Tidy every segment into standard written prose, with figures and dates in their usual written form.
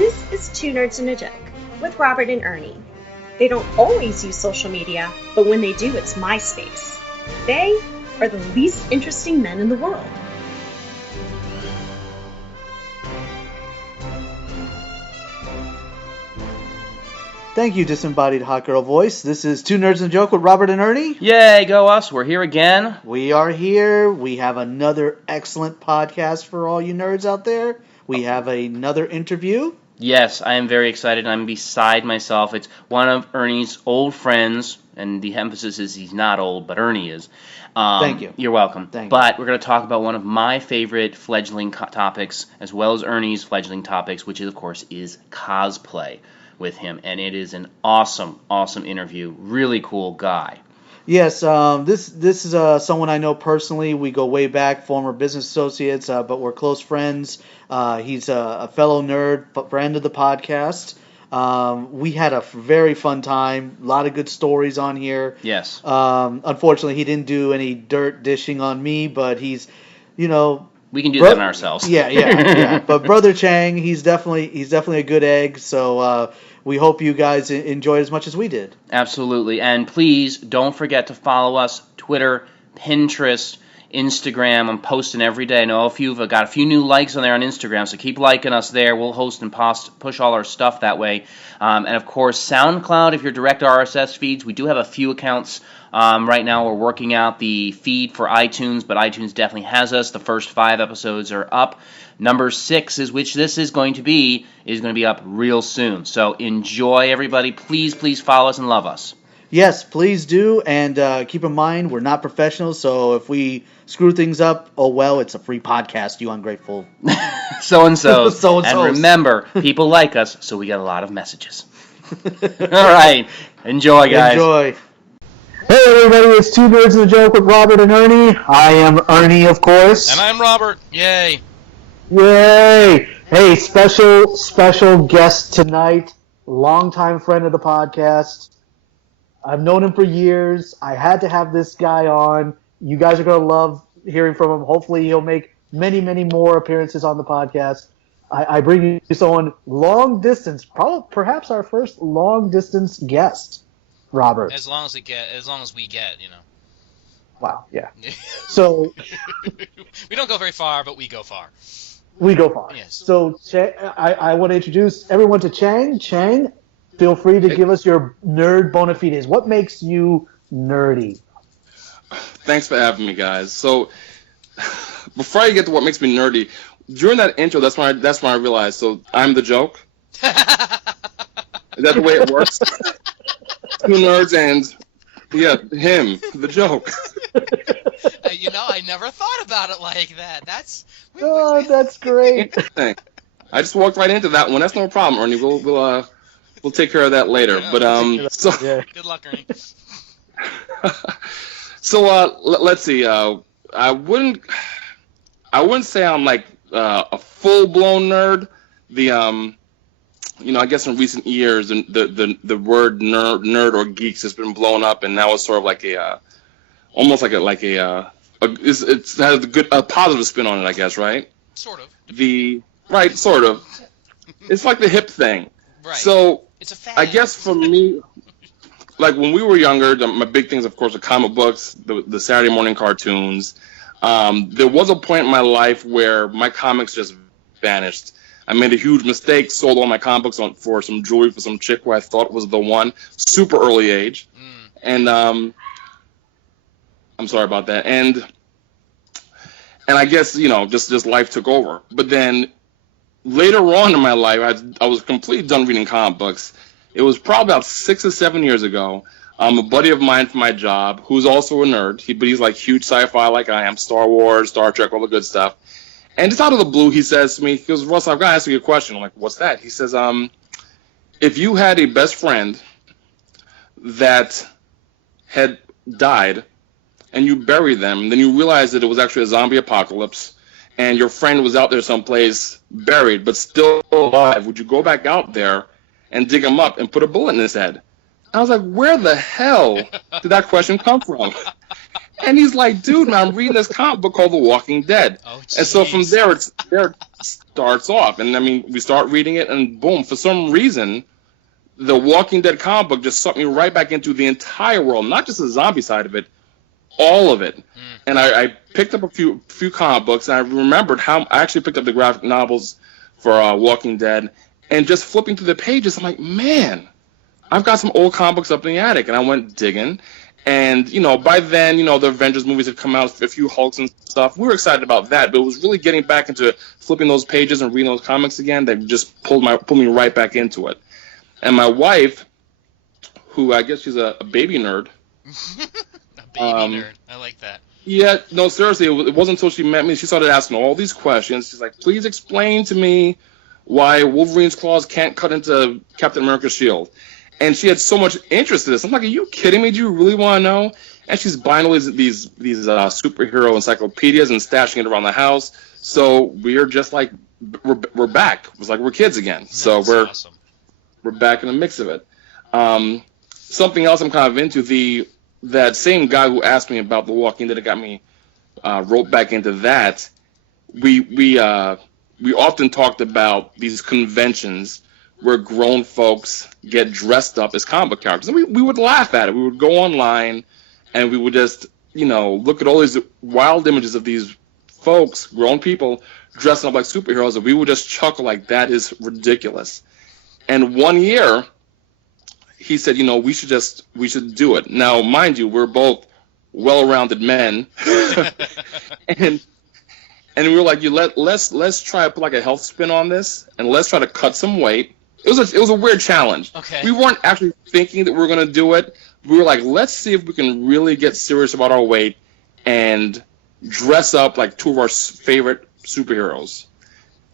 This is Two Nerds and a Joke with Robert and Ernie. They don't always use social media, but when they do, it's MySpace. They are the least interesting men in the world. Thank you, disembodied hot girl voice. This is Two Nerds and a Joke with Robert and Ernie. Yay, go us. We're here again. We are here. We have another excellent podcast for all you nerds out there. We have another interview. Yes, I am very excited. I'm beside myself. It's one of Ernie's old friends, and the emphasis is he's not old, but Ernie is. Thank you. You're welcome. But we're going to talk about one of my favorite fledgling topics, as well as Ernie's fledgling topics, which is, of course, is cosplay with him. And it is an awesome, awesome interview. Really cool guy. Yes, this is someone I know personally. We go way back, former business associates, but we're close friends. He's a fellow nerd, friend of the podcast. We had a very fun time. A lot of good stories on here. Yes. Unfortunately, he didn't do any dirt dishing on me, but he's, we can do that on ourselves. Yeah. But Brother Chang, he's definitely a good egg. So we hope you guys enjoyed as much as we did. Absolutely. And please don't forget to follow us, Twitter, Pinterest, Instagram. I'm posting every day. I know you've got a few new likes on there on Instagram, so keep liking us there. We'll host and push all our stuff that way. And, of course, SoundCloud, if you're direct RSS feeds. We do have a few accounts right now. We're working out the feed for iTunes, but iTunes definitely has us. The first 5 episodes are up. Number 6, which this is going to be up real soon. So enjoy, everybody. Please follow us and love us. Yes, please do. And keep in mind, we're not professionals, so if we screw things up, oh well, it's a free podcast, you ungrateful. So-and-so. And remember, people like us, so we get a lot of messages. All right. Enjoy, guys. Enjoy. Hey everybody, it's Two Nerds and a Joke with Robert and Ernie. I am Ernie, of course. And I'm Robert. Yay. Yay! Hey, special guest tonight, longtime friend of the podcast. I've known him for years. I had to have this guy on. You guys are going to love hearing from him. Hopefully he'll make many, many more appearances on the podcast. I bring you someone long distance, perhaps our first long distance guest, Robert. As long as we get. Wow, yeah. So we don't go very far, but we go far. We go far. Yes. So I want to introduce everyone to Chang. Chang, feel free to give us your nerd bona fides. What makes you nerdy? Thanks for having me, guys. So before I get to what makes me nerdy, during that intro, that's when I realized. So I'm the joke. Is that the way it works? 2 nerds and him, the joke. I never thought about it like that. That's great. I just walked right into that one. That's no problem, Ernie. We'll take care of that later. Yeah, But good luck, Ernie. So let's see. I wouldn't say I'm like a full-blown nerd. I guess in recent years, the word nerd or geeks has been blown up, and now it's sort of like almost like a it has a positive spin on it, I guess, right? Sort of. Sort of. It's like the hip thing. Right. So it's a fad. I guess for me, like when we were younger, my big things, of course, are comic books, the Saturday morning cartoons. There was a point in my life where my comics just vanished. I made a huge mistake, sold all my comic books for some jewelry for some chick who I thought was the one, super early age. And I'm sorry about that. And I guess, just life took over. But then later on in my life, I was completely done reading comic books. It was probably about 6 or 7 years ago. A buddy of mine from my job, who's also a nerd, but he's like huge sci-fi like I am, Star Wars, Star Trek, all the good stuff. And just out of the blue, he says to me, he goes, Russ, I've got to ask you a question. I'm like, what's that? He says, if you had a best friend that had died and you buried them, and then you realized that it was actually a zombie apocalypse and your friend was out there someplace buried but still alive, would you go back out there and dig him up and put a bullet in his head? I was like, where the hell did that question come from? And he's like, dude, man, I'm reading this comic book called The Walking Dead. Oh, And so from jeez. there it starts off. And I mean, we start reading it, and boom, for some reason, the Walking Dead comic book just sucked me right back into the entire world, not just the zombie side of it, all of it. And I picked up a few comic books, and I remembered how I actually picked up the graphic novels for Walking Dead, and just flipping through the pages, I'm like, man, I've got some old comic books up in the attic, and I went digging. And, you know, by then, you know, the Avengers movies had come out, a few Hulks and stuff. We were excited about that, but it was really getting back into flipping those pages and reading those comics again that just pulled me right back into it. And my wife, who I guess she's a baby nerd. A baby nerd. I like that. Yeah, no, seriously, it wasn't until she met me, she started asking all these questions. She's like, please explain to me why Wolverine's claws can't cut into Captain America's shield. And she had so much interest in this. I'm like, are you kidding me? Do you really want to know? And she's buying all these superhero encyclopedias and stashing it around the house. So we're just like, we're back. It was like we're kids again. So That's awesome. we're back in the mix of it. Something else I'm kind of into, that same guy who asked me about The Walking Dead that got me roped back into that. We often talked about these conventions where grown folks get dressed up as comic book characters. And we would laugh at it. We would go online and we would just, you know, look at all these wild images of these folks, grown people, dressing up like superheroes, and we would just chuckle like, that is ridiculous. And one year, he said, you know, we should do it. Now, mind you, we're both well-rounded men. And we were like, let's try to put like a health spin on this, and let's try to cut some weight. It was a weird challenge. Okay. We weren't actually thinking that we were going to do it. We were like, let's see if we can really get serious about our weight and dress up like two of our favorite superheroes.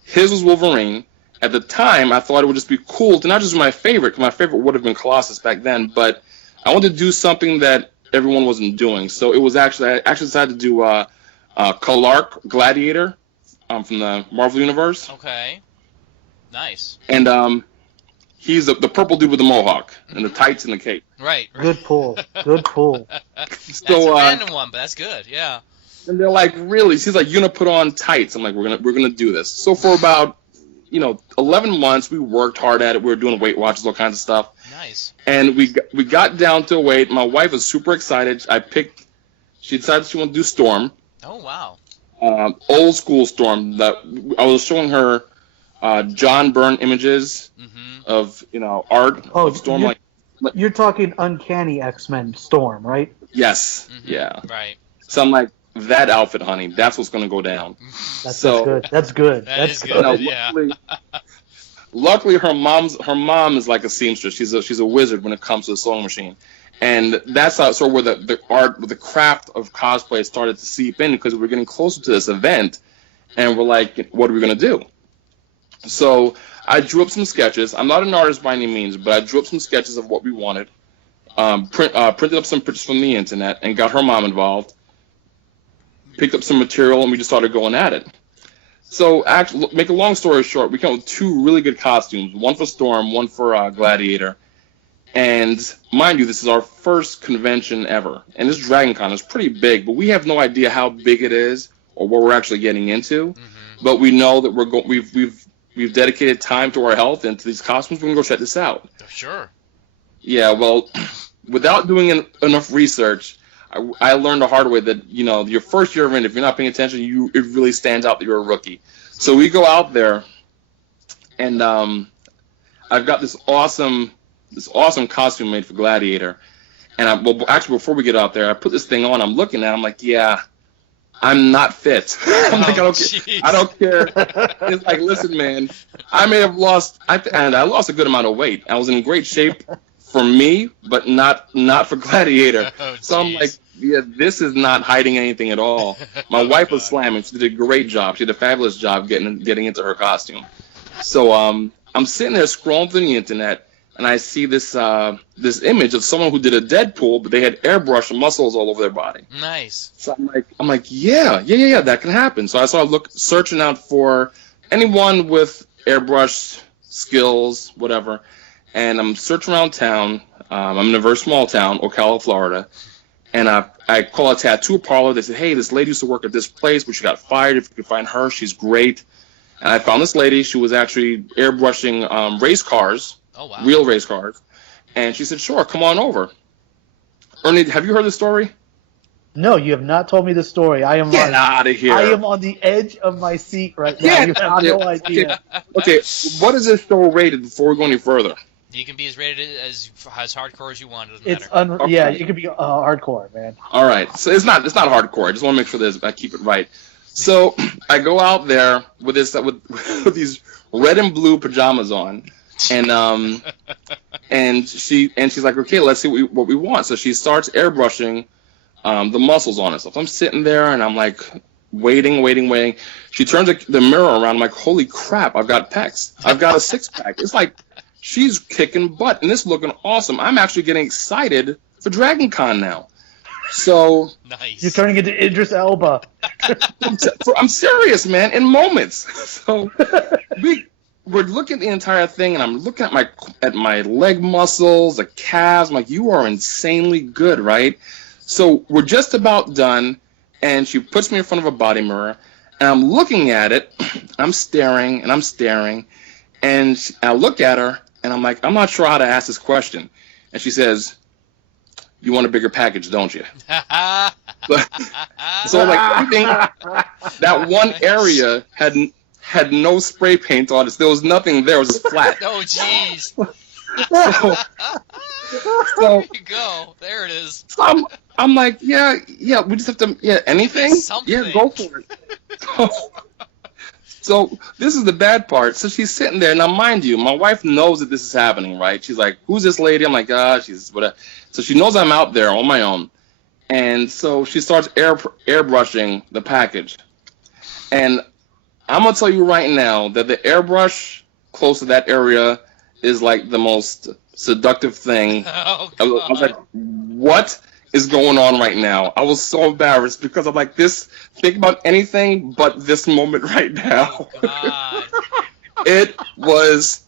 His was Wolverine. At the time, I thought it would just be cool to not just be my favorite, because my favorite would have been Colossus back then, but I wanted to do something that everyone wasn't doing. So it was I actually decided to do Clark Gladiator from the Marvel Universe. Okay. Nice. And he's the purple dude with the mohawk and the tights and the cape. Right. Good pull. Good pull. That's So, a random one, but that's good. Yeah. And they're like, really? She's like, you're gonna put on tights. I'm like, we're gonna do this. So for about 11 months, we worked hard at it. We were doing Weight Watchers, all kinds of stuff. Nice. And we got down to a weight. My wife was super excited. She decided she wanted to do Storm. Oh, wow. Old school Storm. That I was showing her John Byrne images of art of Storm. You're talking Uncanny X-Men Storm, right? Yes. Yeah. Right. So I'm like, that outfit, honey, that's what's gonna go down. That's good. That's good. That That's is good. Now, Yeah. luckily, her mom is like a seamstress. She's a wizard when it comes to the sewing machine, and that's sort of where the art, the craft of cosplay started to seep in, because we're getting closer to this event, and we're like, what are we gonna do? So I drew up some sketches. I'm not an artist by any means, but I drew up some sketches of what we wanted. Printed up some pictures from the internet and got her mom involved. Picked up some material, and we just started going at it. So, actually, make a long story short, we came up with two really good costumes, one for Storm, one for Gladiator. And mind you, this is our first convention ever. And this Dragon Con is pretty big, but we have no idea how big it is or what we're actually getting into. But we know that we've dedicated time to our health and to these costumes. We're going to go check this out. Sure. Yeah, well, without doing enough research, I learned the hard way that, your first year in, if you're not paying attention, it really stands out that you're a rookie. So we go out there, and I've got this awesome costume made for Gladiator. And actually, before we get out there, I put this thing on. I'm looking at it. I'm like, yeah, I'm not fit. I'm like, I don't care. It's like, listen, man, I may have lost, and I lost a good amount of weight. I was in great shape for me, but not for Gladiator. So I'm like, yeah, this is not hiding anything at all. My wife was slamming. She did a great job. She did a fabulous job getting into her costume. So I'm sitting there scrolling through the internet, and I see this image of someone who did a Deadpool, but they had airbrushed muscles all over their body. Nice. So I'm like, yeah, that can happen. So I started searching out for anyone with airbrush skills, whatever. And I'm searching around town. I'm in a very small town, Ocala, Florida. And I call a tattoo parlor. They said, hey, this lady used to work at this place, but she got fired. If you could find her, she's great. And I found this lady. She was actually airbrushing race cars, real race cars. And she said, sure, come on over. Ernie, have you heard the story? No, you have not told me the story. Get out of here. I am on the edge of my seat right now. You have no idea. Okay, what is this show rated before we go any further? You can be as rated as hardcore as you want. It doesn't matter. Okay. Yeah, you can be hardcore, man. All right, so it's not hardcore. I just want to make sure that I keep it right. So I go out there with these red and blue pajamas on, and she's like, okay, let's see what we want. So she starts airbrushing the muscles on herself. I'm sitting there and I'm like waiting. She turns the mirror around. I'm like, holy crap, I've got pecs. I've got a six-pack. It's like she's kicking butt and this is looking awesome. I'm actually getting excited for Dragon Con now. So nice. You're turning into Idris Elba. I'm serious, man. In moments. So we're looking at the entire thing, and I'm looking at my leg muscles, the calves. I'm like, you are insanely good, right? So we're just about done, and she puts me in front of a body mirror, and I'm looking at it. I'm staring, and I look at her, and I'm like, I'm not sure how to ask this question. And she says, you want a bigger package, don't you? So like everything, that one area had no spray paint on it. There was nothing there. It was just flat. Oh, jeez. So there you go. There it is. I'm like, yeah, we just have to, anything? Something. Yeah, go for it. So this is the bad part. So she's sitting there. Now, mind you, my wife knows that this is happening, right? She's like, who's this lady? I'm like, she's whatever. So she knows I'm out there on my own. And so she starts airbrushing the package. And I'm going to tell you right now that the airbrush close to that area is like the most seductive thing. Oh, I was like, what is going on right now? I was so embarrassed because I'm like, think about anything but this moment right now. Oh, God. It was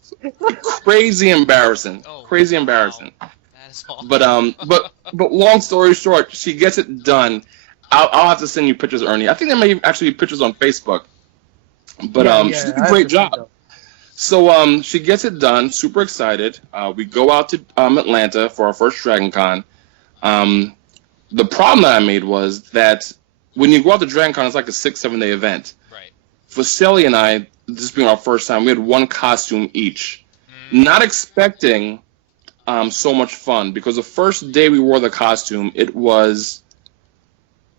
crazy embarrassing. Oh, crazy wow. embarrassing. That is awful. But long story short, she gets it done. I'll have to send you pictures, Ernie. I think there may actually be pictures on Facebook. But she did a great job. So she gets it done, super excited. We go out to Atlanta for our first Dragon Con. The problem that I made was that when you go out to Dragon Con, it's like a 6-7 day event. Right. For Sally and I, this being our first time, we had one costume each. Not expecting so much fun, because the first day we wore the costume, it was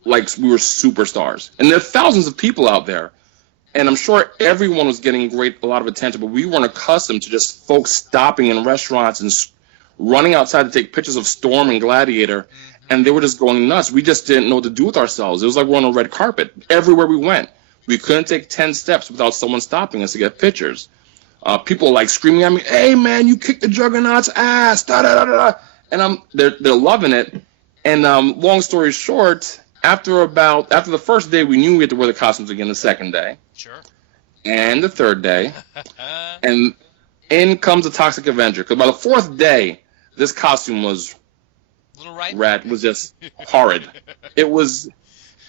like we were superstars. And there are thousands of people out there. And I'm sure everyone was getting a lot of attention, but we weren't accustomed to just folks stopping in restaurants and running outside to take pictures of Storm and Gladiator, and they were just going nuts. We just didn't know what to do with ourselves. It was like we're on a red carpet. Everywhere we went, we couldn't take 10 steps without someone stopping us to get pictures. People like screaming at me, "Hey man, you kicked the Juggernaut's ass!" Da da da da. And they're loving it. And long story short, after the first day, we knew we had to wear the costumes again the second day. Sure. And the third day. And in comes the Toxic Avenger. Because by the fourth day, this costume was was just horrid. There was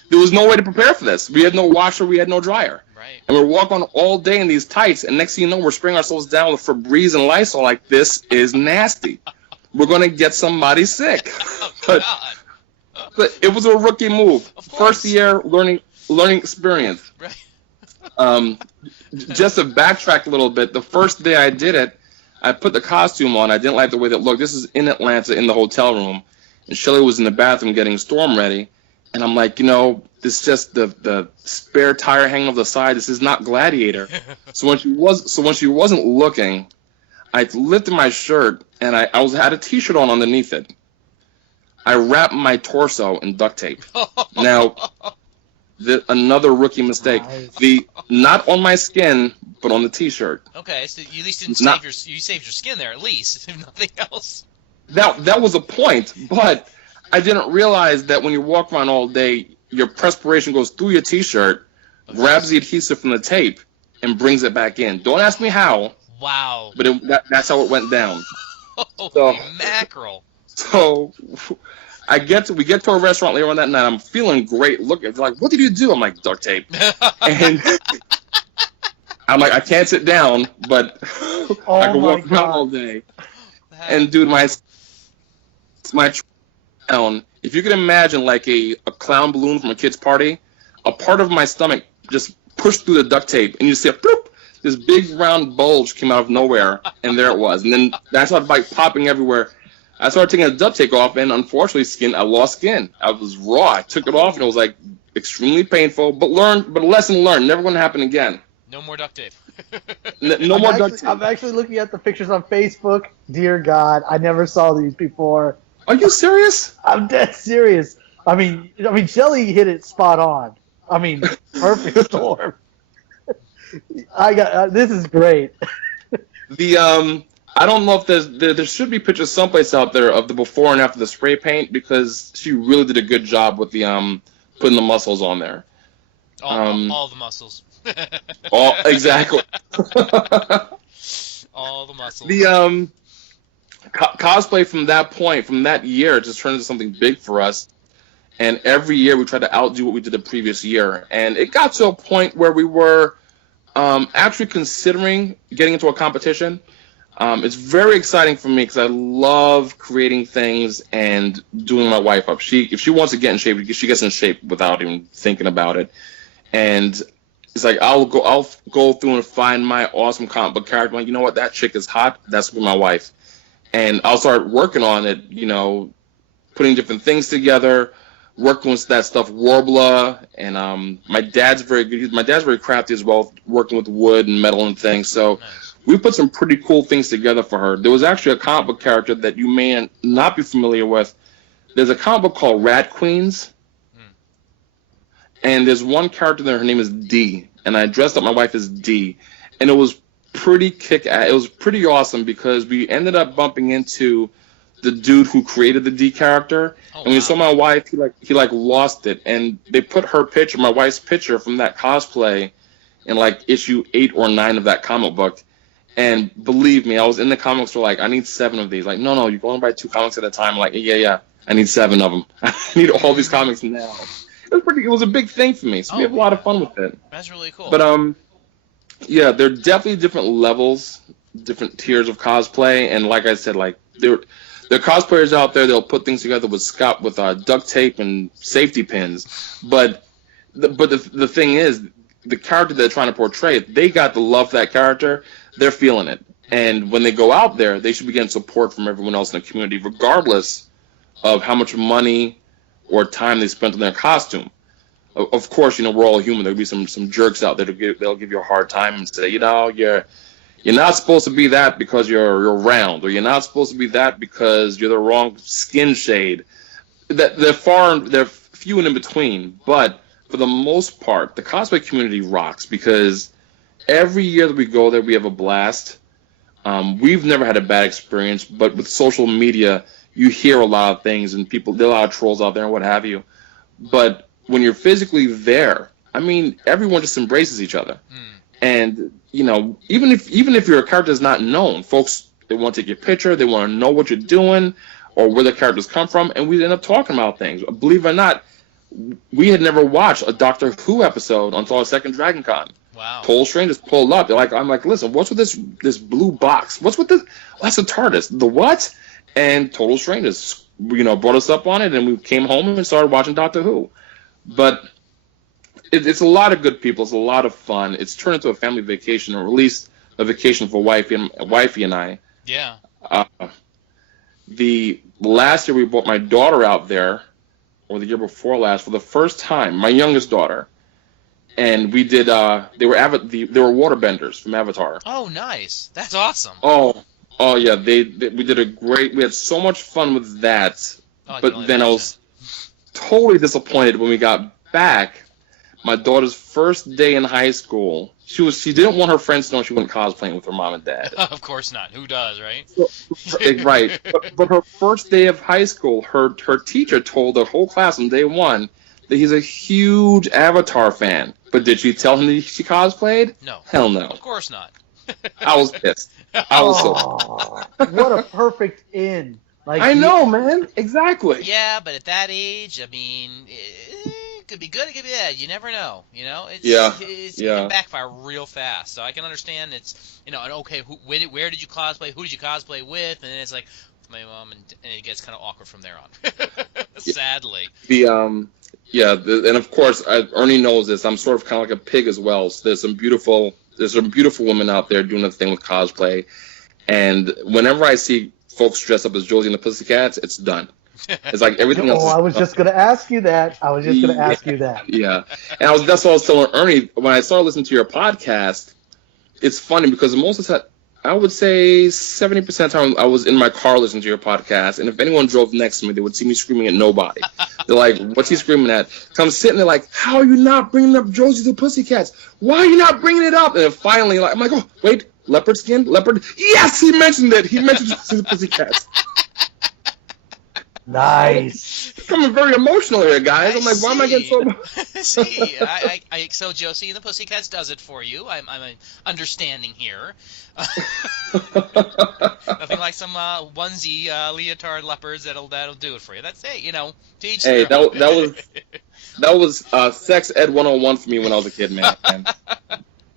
no way to prepare for this. We had no washer, we had no dryer. Right. And we're walking on all day in these tights, and next thing you know, we're spraying ourselves down with Febreze and Lysol like, this is nasty. We're going to get somebody sick. Oh, but it was a rookie move. Of course. First year learning experience. Right. Just to backtrack a little bit, the first day I did it, I put the costume on. I didn't like the way that it looked. This is in Atlanta in the hotel room, and Shelly was in the bathroom getting Storm ready, and I'm like, this is just the spare tire hanging off the side. This is not Gladiator. So when she wasn't looking, I lifted my shirt and I had a T-shirt on underneath it. I wrapped my torso in duct tape. Now, another rookie mistake. Nice. Not on my skin, but on the T-shirt. Okay, so you at least didn't you saved your skin there at least, if nothing else. That was a point, but I didn't realize that when you walk around all day, your perspiration goes through your T-shirt, grabs the adhesive from the tape, and brings it back in. Don't ask me how. Wow. But that's how it went down. Holy So- mackerel. So we get to a restaurant later on that night. I'm feeling great. Look, it's like, what did you do? I'm like, duct tape. And I'm like, I can't sit down, but I can walk around all day. And dude, my town, if you can imagine like a clown balloon from a kid's party, a part of my stomach just pushed through the duct tape, and you see a bloop, this big round bulge came out of nowhere, and there it was. And then that started like popping everywhere. I started taking the duct tape off, and unfortunately, I lost skin. I was raw. I took it off, and it was like extremely painful. But lesson learned. Never going to happen again. No more duct tape. No more duct tape. I'm actually looking at the pictures on Facebook. Dear God, I never saw these before. Are you serious? I'm dead serious. I mean, Shelly hit it spot on. I mean, perfect storm. I got this is great. I don't know if there should be pictures someplace out there of the before and after the spray paint, because she really did a good job with the putting the muscles on there. All the muscles. Exactly. All the muscles. The cosplay from that year just turned into something big for us. And every year we tried to outdo what we did the previous year. And it got to a point where we were actually considering getting into a competition. It's very exciting for me because I love creating things and doing my wife up. If she wants to get in shape, she gets in shape without even thinking about it. And it's like I'll go through and find my awesome comic book character. Like, you know what, that chick is hot. That's gonna be my wife. And I'll start working on it. Putting different things together. Working with that stuff, Warbler, and my dad's very good. My dad's very crafty as well, working with wood and metal and things. So we put some pretty cool things together for her. There was actually a comic book character that you may not be familiar with. There's a comic book called Rat Queens, and there's one character there. Her name is D, and I dressed up my wife as D, and it was pretty kick-ass. It was pretty awesome because we ended up bumping into the dude who created the D character, and when he saw my wife, he lost it, and they put her picture, my wife's picture from that cosplay, in like issue 8 or 9 of that comic book. And believe me, I was in the comic store like, I need 7 of these. Like, no, you're going to buy 2 comics at a time. Like, yeah, I need 7 of them. I need all these comics now. It was a big thing for me, so we have a lot of fun with it. That's really cool. But yeah, there are definitely different levels, different tiers of cosplay, and like I said, like there are cosplayers out there. They'll put things together with duct tape and safety pins. But the thing is, the character they're trying to portray, if they got the love for that character, they're feeling it. And when they go out there, they should be getting support from everyone else in the community, regardless of how much money or time they spent on their costume. Of course, we're all human. There'll be some jerks out there they'll give you a hard time and say, you're not supposed to be that because you're round, or you're not supposed to be that because you're the wrong skin shade. They're few and in between, but for the most part, the cosplay community rocks because every year that we go there, we have a blast. We've never had a bad experience, but with social media, you hear a lot of things, and there are a lot of trolls out there and what have you. But when you're physically there, I mean, everyone just embraces each other. And even if your character is not known, folks, they want to take your picture, they want to know what you're doing or where the characters come from, and we end up talking about things. Believe it or not, we had never watched a Doctor Who episode until our second Dragon Con. Wow. Total Strangers pulled up. I'm like, listen, what's with this blue box? What's with this? That's a TARDIS. The what? And Total Strangers, brought us up on it, and we came home and started watching Doctor Who. But it's a lot of good people. It's a lot of fun. It's turned into a family vacation, or at least a vacation for wifey and I. Yeah. The last year we brought my daughter out there, or the year before last, for the first time, my youngest daughter, and we did. They were waterbenders from Avatar. Oh, nice! That's awesome. Oh yeah. We had so much fun with that. But then I was totally disappointed when we got back. My daughter's first day in high school, she didn't want her friends to know she went cosplaying with her mom and dad. Of course not. Who does, right? Right. But her first day of high school, her teacher told the whole class on day 1 that he's a huge Avatar fan. But did she tell him that she cosplayed? No. Hell no. Of course not. I was pissed. I was so. What a perfect end Like I know, man. Exactly. Yeah, but at that age, I mean, it could be good, it could be bad. You never know. You know, Yeah. it Yeah. can backfire real fast. So I can understand it's, and okay, where did you cosplay? Who did you cosplay with? And then it's like with my mom, and it gets kind of awkward from there on. Sadly. And of course, Ernie knows this. I'm sort of kind of like a pig as well. So there's some beautiful women out there doing the thing with cosplay, and whenever I see folks dressed up as Josie and the Pussycats, it's done. It's like everything else. I was just going to ask you that. Yeah, and that's what I was telling Ernie when I started listening to your podcast. It's funny because most of the time, I would say 70% of the time I was in my car listening to your podcast, and if anyone drove next to me, they would see me screaming at nobody. They're like, what's he screaming at? So I'm sitting there like, how are you not bringing up Josie the Pussycats? Why are you not bringing it up? And then finally, I'm like, oh, wait, leopard skin? Leopard? Yes, he mentioned it. He mentioned Josie the Pussycats. Nice. Becoming very emotional here, guys. I'm like, why am I getting so... See, so Josie and the Pussycats does it for you. I'm understanding here. Nothing like some onesie leotard leopards that'll do it for you. That's to each Hey, their own. that was sex ed 101 for me when I was a kid, man.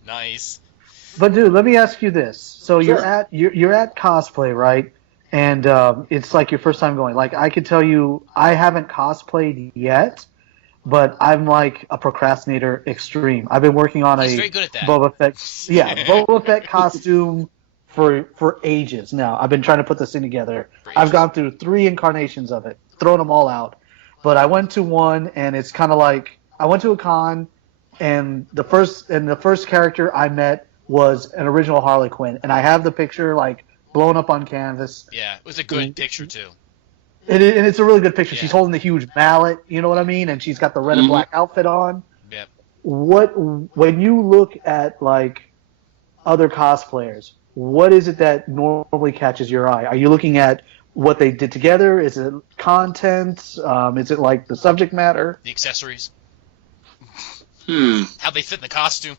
Nice. But dude, let me ask you this. So Sure. you're at cosplay, right? And it's like your first time going. Like I can tell you, I haven't cosplayed yet, but I'm like a procrastinator extreme. I've been working on He's a very good at that. Boba Fett costume for ages now. I've been trying to put this thing together. I've gone through 3 incarnations of it, thrown them all out. But I went to one, and it's kind of like I went to a con, and the first character I met was an original Harley Quinn, and I have the picture like blown up on canvas. Yeah, it was a good picture too. And it's a really good picture. Yeah. She's holding the huge mallet, you know what I mean? And she's got the red and black outfit on. Yep. When you look at like other cosplayers, what is it that normally catches your eye? Are you looking at what they did together? Is it content? Is it like the subject matter? The accessories. Hmm. How they fit in the costume.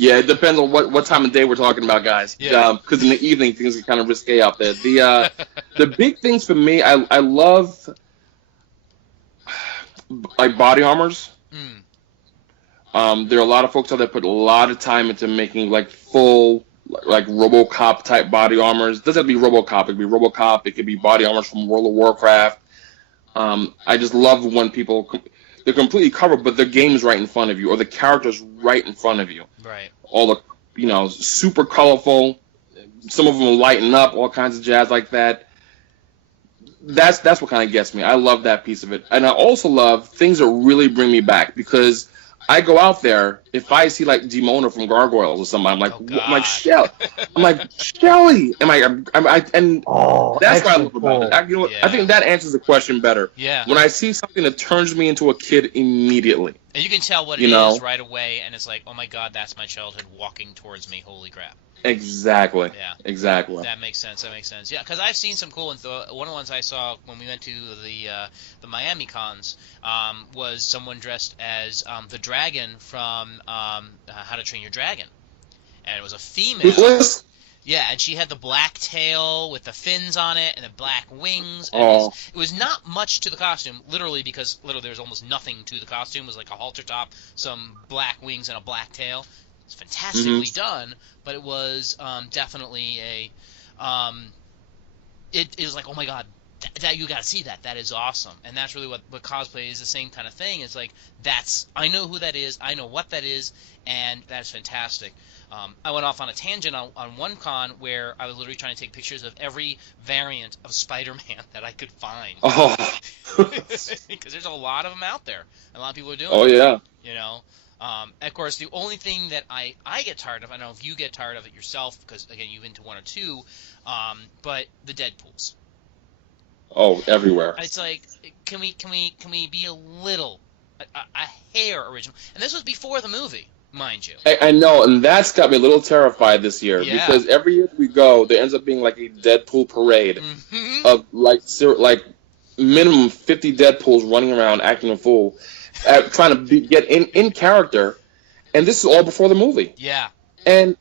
Yeah, it depends on what time of day we're talking about, guys. Yeah. Because in the evening, things are kind of risque out there. The big things for me, I love like body armors. There are a lot of folks out there that put a lot of time into making like full like RoboCop type body armors. It doesn't have to be RoboCop. It could be RoboCop. It could be body armors from World of Warcraft. I just love when people they're completely covered, but the game's right in front of you, or the character's right in front of you. Right. All the super colorful. Some of them will lighten up, all kinds of jazz like that. That's what kind of gets me. I love that piece of it, and I also love things that really bring me back because I go out there. If I see like Demona from Gargoyles or something, I'm like, Shelly. I'm like Shelly. And that's what I love about it. I think that answers the question better. Yeah. When I see something that turns me into a kid immediately. And you can tell what it is right away, and it's like, oh my god, that's my childhood walking towards me. Holy crap. Exactly. Yeah. Exactly. That makes sense. Yeah, because I've seen some cool ones. One of the ones I saw when we went to the Miami cons was someone dressed as the dragon from How to Train Your Dragon, and it was a female. Yeah, and she had the black tail with the fins on it and the black wings. And it was not much to the costume, literally, because there was almost nothing to the costume. It was like a halter top, some black wings, and a black tail. It's fantastically done, but it was definitely a it was like, oh my god, that you got to see that. That is awesome. And that's really what cosplay is, the same kind of thing. It's like, I know who that is, I know what that is, and that's fantastic. I went off on a tangent on one con where I was literally trying to take pictures of every variant of Spider-Man that I could find. Oh. Because there's a lot of them out there. A lot of people are doing it. Oh, yeah. You know? Of course, the only thing that I get tired of, I don't know if you get tired of it yourself, because, again, you've been to one or two, but the Deadpools. Oh, everywhere. It's like, can we be a little, a hair original? And this was before the movie, mind you. I know, and that's got me a little terrified this year, because every year we go, there ends up being like a Deadpool parade of like minimum 50 Deadpools running around acting a fool, trying to get in character, and this is all before the movie. Yeah. And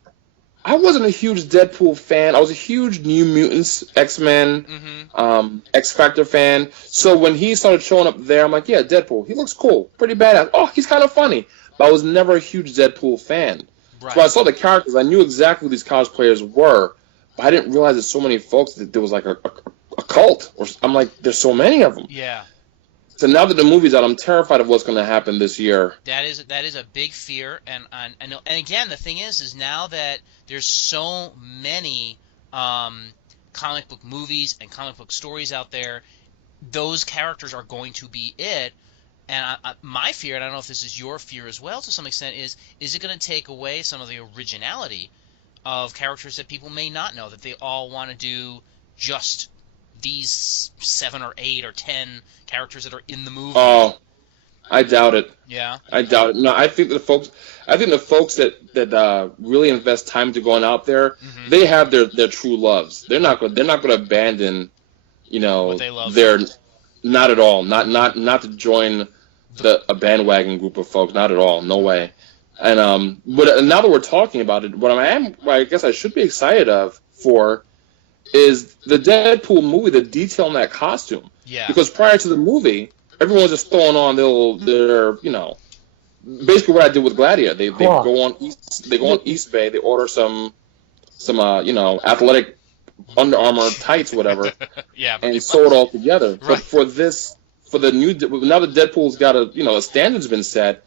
I wasn't a huge Deadpool fan. I was a huge New Mutants, X-Men, X Factor fan. So when he started showing up there, I'm like, yeah, Deadpool. He looks cool, pretty badass. Oh, he's kind of funny. But I was never a huge Deadpool fan. Right. So when I saw the characters, I knew exactly who these cosplayers were, but I didn't realize that so many folks that there was like a cult. Or I'm like, there's so many of them. Yeah. So now that the movie's out, I'm terrified of what's going to happen this year. That is a big fear, and I know. And again, the thing is now that there's so many comic book movies and comic book stories out there, those characters are going to be it. And my fear, and I don't know if this is your fear as well to some extent, is it going to take away some of the originality of characters that people may not know, that they all want to do just these 7 or 8 or 10 characters that are in the movie. Oh, I doubt it. Yeah. I doubt it. No, I think the folks that really invest time to going out there, they have their true loves. They're not going to abandon, what they love. Their not at all. Not to join a bandwagon group of folks. Not at all. No way. And but now that we're talking about it, what I guess I should be excited for is the Deadpool movie, the detail in that costume. Yeah. Because prior to the movie, everyone was just throwing on their basically what I did with Gladiator. They go on East Bay, they order some athletic Under Armour tights, whatever, yeah, and sew it all together. Right. But now that Deadpool's got a standard's been set.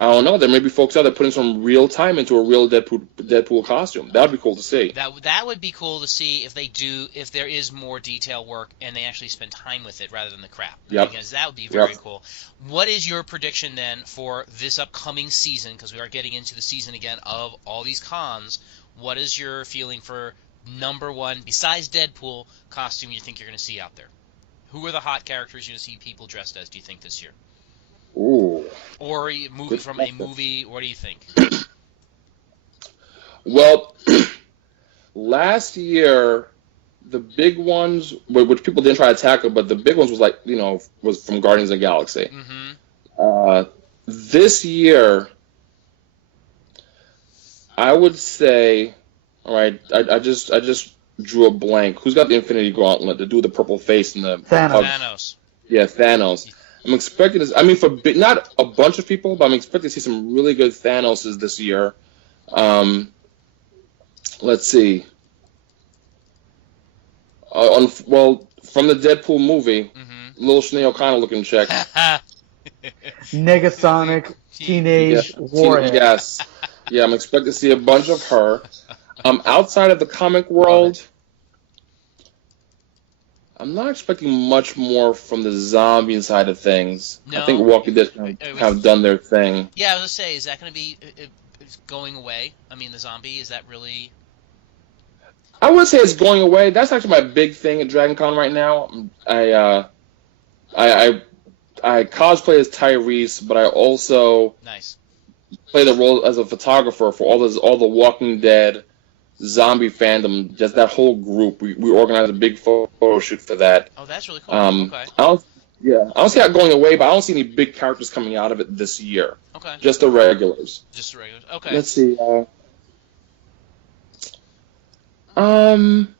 I don't know. There may be folks out there putting some real time into a real Deadpool costume. That would be cool to see. That would be cool to see if there is more detail work and they actually spend time with it rather than the crap. Yep. Because that would be very cool. What is your prediction then for this upcoming season? Because we are getting into the season again of all these cons. What is your feeling for number one, besides Deadpool, costume you think you're going to see out there? Who are the hot characters you're going to see people dressed as, do you think, this year? Ooh. Or a movie, what do you think? Well, last year, the big ones, which people didn't try to tackle, but the big ones was from Guardians of the Galaxy. This year, I would say, all right, I just drew a blank. Who's got the Infinity Gauntlet? The dude with the purple face and the Thanos. Yeah, Thanos. I'm expecting this. I mean, for not a bunch of people, but I'm expecting to see some really good Thanoses this year. Let's see. From the Deadpool movie, little Sinead O'Connor looking chick. Negasonic Teenage Warhead. Yes. Yeah, I'm expecting to see a bunch of her. Outside of the comic world, I'm not expecting much more from the zombie side of things. No. I think Walking Dead have done their thing. Yeah, I was going to say, is that going to be going away? I mean, the zombie, is that really... I wouldn't say it's going away. That's actually my big thing at Dragon Con right now. I cosplay as Tyrese, but I also play the role as a photographer for all the Walking Dead zombie fandom, just that whole group. We organized a big photo shoot for that. Oh, that's really cool. Okay. I don't see that going away, but I don't see any big characters coming out of it this year. Okay. Just the regulars. Okay. Let's see. I'm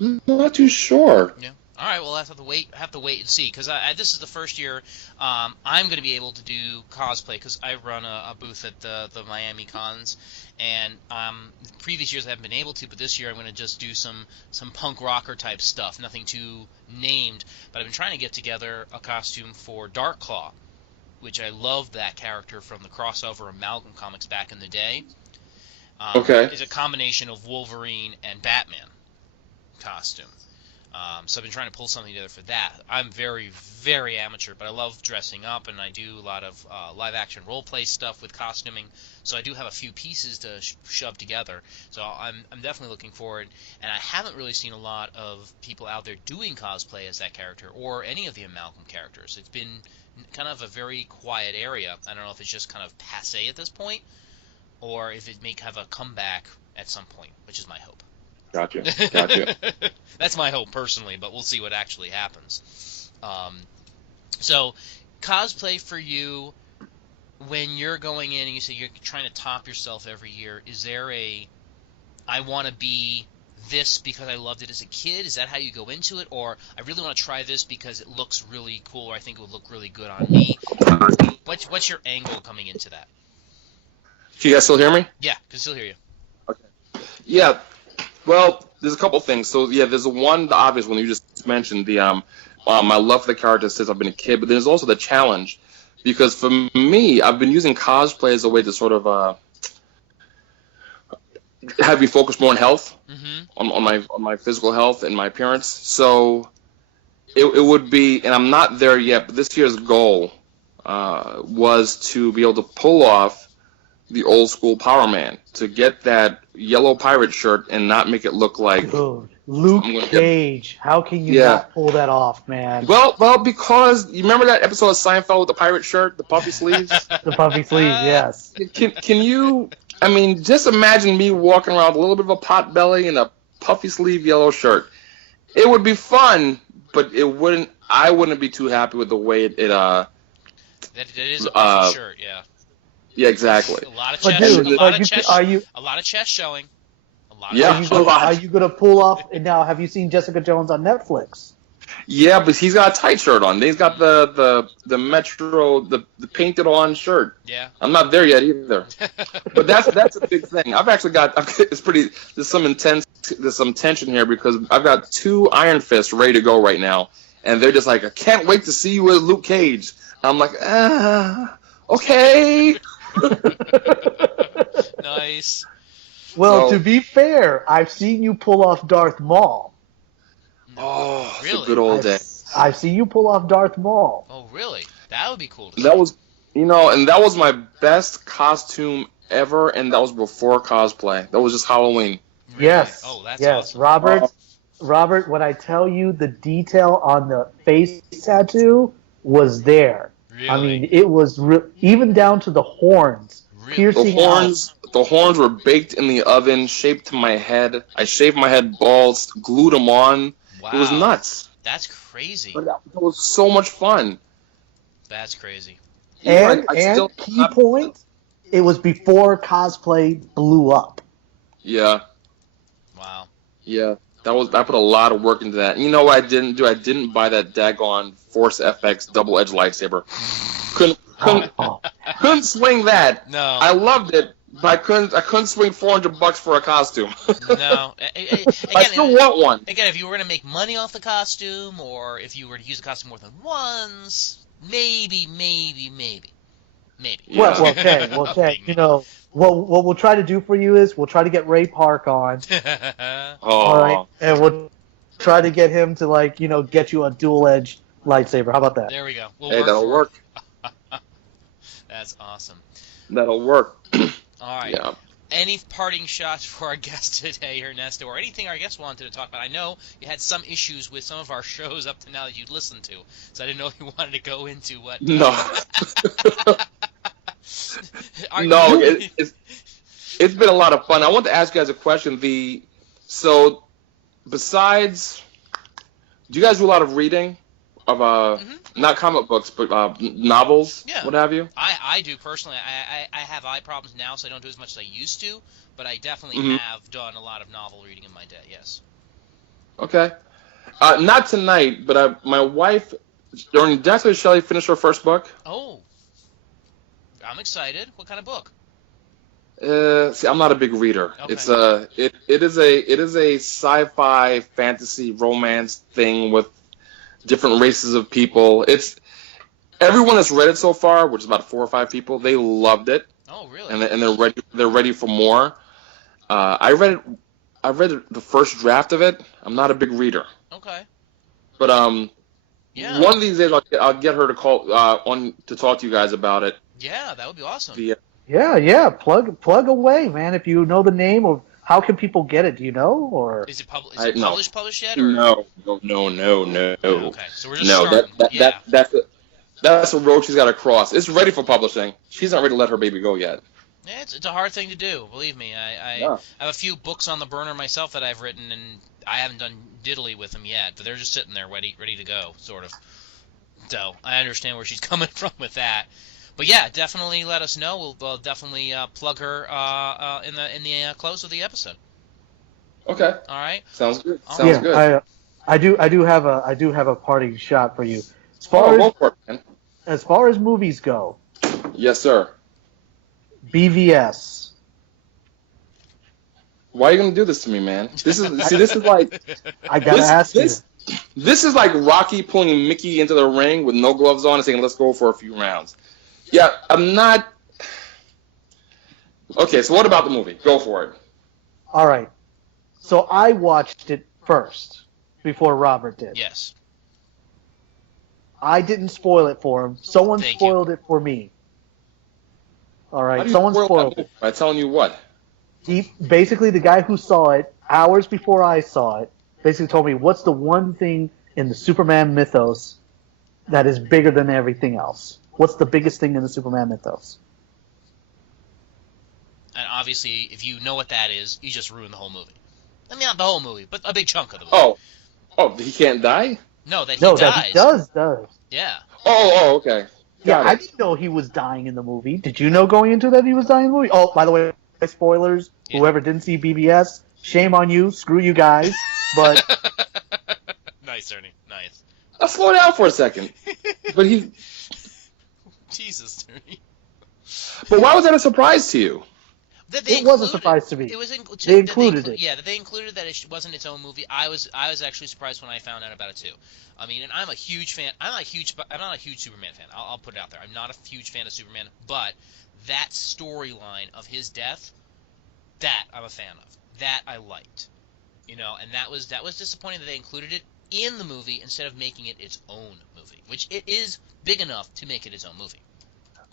not too sure. Yeah. All right. Well, I have to wait and see, because this is the first year I'm going to be able to do cosplay, because I run a booth at the Miami cons, and previous years I haven't been able to, but this year I'm going to just do some punk rocker type stuff, nothing too named. But I've been trying to get together a costume for Darkclaw, which I love that character from the crossover Amalgam comics back in the day. It's a combination of Wolverine and Batman costume. So I've been trying to pull something together for that. I'm very, very amateur, but I love dressing up, and I do a lot of live-action role-play stuff with costuming. So I do have a few pieces to shove together. So I'm definitely looking forward. And I haven't really seen a lot of people out there doing cosplay as that character or any of the Amalgam characters. It's been kind of a very quiet area. I don't know if it's just kind of passé at this point, or if it may have a comeback at some point, which is my hope. Gotcha. That's my hope personally, but we'll see what actually happens. So, cosplay for you, when you're going in and you say you're trying to top yourself every year, is there a I want to be this because I loved it as a kid? Is that how you go into it? Or I really want to try this because it looks really cool, or I think it would look really good on me? What's your angle coming into that? Can you guys still hear me? Yeah, can still hear you. Yeah. Well, there's a couple things. So yeah, there's the obvious one you just mentioned. My love for the character since I've been a kid, but there's also the challenge, because for me, I've been using cosplay as a way to sort of have me focus more on health, on my physical health and my appearance. So it would be, and I'm not there yet, but this year's goal was to be able to pull off the old school Power Man, to get that yellow pirate shirt and not make it look like Dude, Luke Cage. How can you not pull that off, man? Well, because you remember that episode of Seinfeld with the pirate shirt, the puffy sleeves? The puffy sleeves, yes. Can you, I mean, just imagine me walking around with a little bit of a pot belly and a puffy sleeve yellow shirt. It would be fun, but I wouldn't be too happy with the way it That is a puffy shirt, yeah. Yeah, exactly. A lot of chest, a lot of chest showing. Are you gonna pull off? And now, have you seen Jessica Jones on Netflix? Yeah, but he's got a tight shirt on. He's got the Metro, the painted on shirt. Yeah. I'm not there yet either. But that's a big thing. There's some tension here because I've got 2 Iron Fists ready to go right now, and they're just like, I can't wait to see you as Luke Cage. I'm like, okay. Nice. Well, to be fair, I've seen you pull off Darth Maul. Oh, really? It's a good old day. I've seen you pull off Darth Maul. Oh, really? That would be cool to see. That was, and that was my best costume ever, and that was before cosplay. That was just Halloween. Really? Yes. Oh, that's yes, awesome. Robert, when I tell you the detail on the face tattoo was there. Really? I mean, it was even down to the horns. Really? Piercing The horns were baked in the oven, shaped to my head. I shaved my head bald, glued them on. Wow. It was nuts. That's crazy. But that was so much fun. That's crazy. And key point, it was before cosplay blew up. Yeah. Wow. Yeah. I put a lot of work into that. And you know what I didn't do? I didn't buy that daggone Force FX double-edged lightsaber. Couldn't swing that. No. I loved it, but I couldn't swing $400 for a costume. No. Again, I still want one. Again, if you were going to make money off the costume, or if you were to use the costume more than once, maybe. Yeah. Well, okay. You know, what we'll try to do for you is we'll try to get Ray Park on. All right, and we'll try to get him to get you a dual-edged lightsaber. How about that? There we go. That'll work. That's awesome. That'll work. All right. Yeah. Any parting shots for our guest today, Ernesto, or anything our guest wanted to talk about? I know you had some issues with some of our shows up to now that you'd listened to, so I didn't know if you wanted to go into what. No. It's been a lot of fun. I want to ask you guys a question. So, besides, do you guys do a lot of reading of not comic books, but novels, what have you? I do personally. I have eye problems now, so I don't do as much as I used to, but I definitely have done a lot of novel reading in my day, yes. Okay. Not tonight, but my wife, during Dexter Shelley, finished her first book. Oh. I'm excited. What kind of book? See, I'm not a big reader. Okay. It is a sci-fi fantasy romance thing with different races of people. It's everyone that's read it so far, which is about 4 or 5 people, they loved it. Oh, really? And they're ready for more. I read the first draft of it. I'm not a big reader. Okay. But yeah. One of these days I'll get her to call on to talk to you guys about it. Yeah, that would be awesome. Yeah. Plug away, man. If you know the name, or how can people get it? Do you know, or is it published yet? Or? No. Okay, so we're just starting. That's a road she's got to cross. It's ready for publishing. She's not ready to let her baby go yet. Yeah, it's a hard thing to do. Believe me, I have a few books on the burner myself that I've written, and I haven't done diddly with them yet. But they're just sitting there, ready to go, sort of. So I understand where she's coming from with that. But yeah, definitely let us know. We'll definitely plug her in the close of the episode. Okay. All right. Sounds good. All Sounds right. good. I do have a parting shot for you. Go for it, man. As far as movies go, Yes, sir. BVS. Why are you gonna do this to me, man? This is like I gotta ask this is like Rocky pulling Mickey into the ring with no gloves on and saying, "Let's go for a few rounds." Yeah, I'm not. Okay, so what about the movie? Go for it. All right. So I watched it first before Robert did. Yes. I didn't spoil it for him. Someone Thank spoiled it for me. All How right. do you Someone spoil spoiled that it. movie by telling you what? He basically, the guy who saw it hours before I saw it, basically told me, "What's the one thing in the Superman mythos that is bigger than everything else? What's the biggest thing in the Superman mythos?" And obviously, if you know what that is, you just ruined the whole movie. I mean, not the whole movie, but a big chunk of the movie. Oh, he can't die? No, that he No, dies. that he does. Yeah. Okay. Yeah, Got I it. didn't know he was dying in the movie. Did you know going into that he was dying in the movie? Oh, by the way, spoilers. Yeah. Whoever didn't see BBS, shame on you. Screw you guys. But Nice, Ernie. Nice. I'll slow down for a second. But Jesus, Ernie. But why was that a surprise to you? That they it was a included- surprise to me. It was They included it. Yeah, that they included that it wasn't its own movie. I was actually surprised when I found out about it too. I mean, and I'm a huge fan. I'm not a huge Superman fan. I'll put it out there. I'm not a huge fan of Superman, but that storyline of his death, that I'm a fan of. That I liked. You know, and that was disappointing that they included it in the movie instead of making it its own movie, which it is big enough to make it its own movie.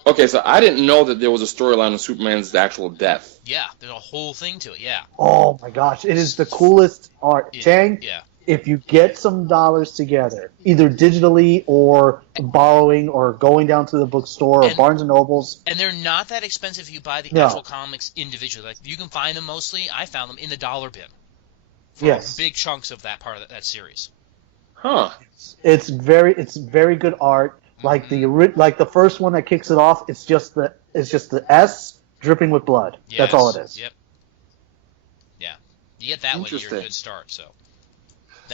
Okay, so I didn't know that there was a storyline of Superman's actual death. Yeah, there's a whole thing to it. Yeah. oh my gosh, it is the coolest art. Yeah, Chang, yeah. if you get some dollars together, either digitally or borrowing or going down to the bookstore or And- Barnes and Nobles. And they're not that expensive if you buy the No. actual comics individually. Like you can find them mostly. I found them in the dollar bin. For Yes. big chunks of that part of that series. Huh. It's very good art. Like the first one that kicks it off, it's just the S dripping with blood. That's all it is. Yep. Yeah. You get that one, you're a Interesting. good start. So.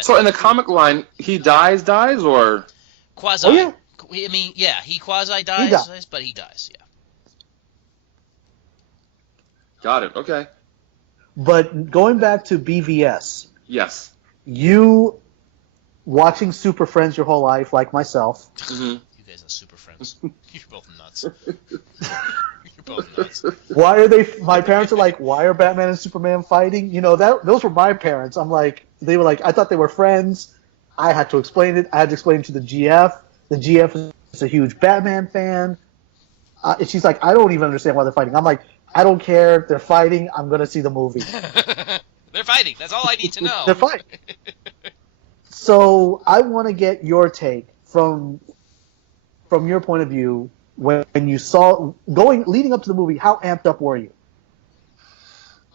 So in the comic line, he dies, or? Quasi. Oh, yeah. I mean, yeah, he quasi dies, dies. but he dies. Yeah. Got it. Okay. But going back to BVS, Yes. you watching Super Friends your whole life, like myself. hmm You guys are super friends. You're both nuts. You're both nuts. Why are they? My parents are like, why are Batman and Superman fighting? You know, those were my parents. I'm like, they were like, I thought they were friends. I had to explain it. I had to explain it to the GF. The GF is a huge Batman fan. And she's like, I don't even understand why they're fighting. I'm like, I don't care. They're fighting. I'm gonna see the movie. They're fighting. That's all I need to know. They're fighting. So I want to get your take from your point of view when you saw leading up to the movie. How amped up were you?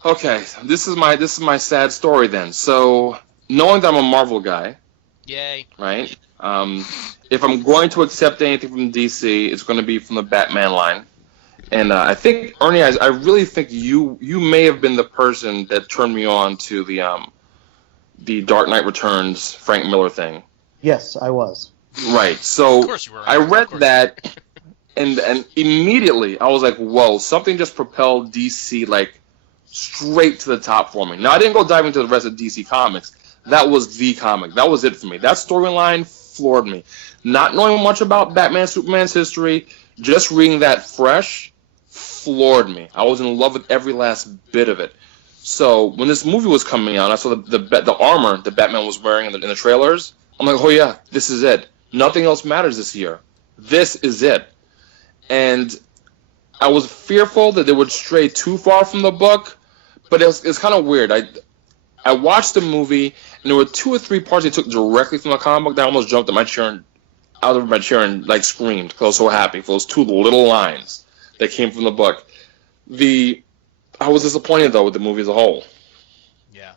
Okay, this is my sad story then. So knowing that I'm a Marvel guy, Yay. right? If I'm going to accept anything from DC, it's going to be from the Batman line. And I think, Ernie, I really think you may have been the person that turned me on to the Dark Knight Returns Frank Miller thing. Yes, I was. Right. So Of course you were. I read Of course. that, and immediately I was like, whoa, something just propelled DC like straight to the top for me. Now I didn't go dive into the rest of DC Comics. That was the comic. That was it for me. That storyline floored me. Not knowing much about Batman Superman's history, just reading that fresh floored me. I was in love with every last bit of it. So when this movie was coming out, I saw the armor that Batman was wearing in the trailers. I'm like, oh yeah, this is it. Nothing else matters this year. This is it. And I was fearful that they would stray too far from the book, but it's kind of weird. I watched the movie, and there were 2 or 3 parts they took directly from the comic book that I almost jumped out of my chair and like screamed because I was so happy for those 2 little lines that came from the book. I was disappointed though with the movie as a whole. Yeah.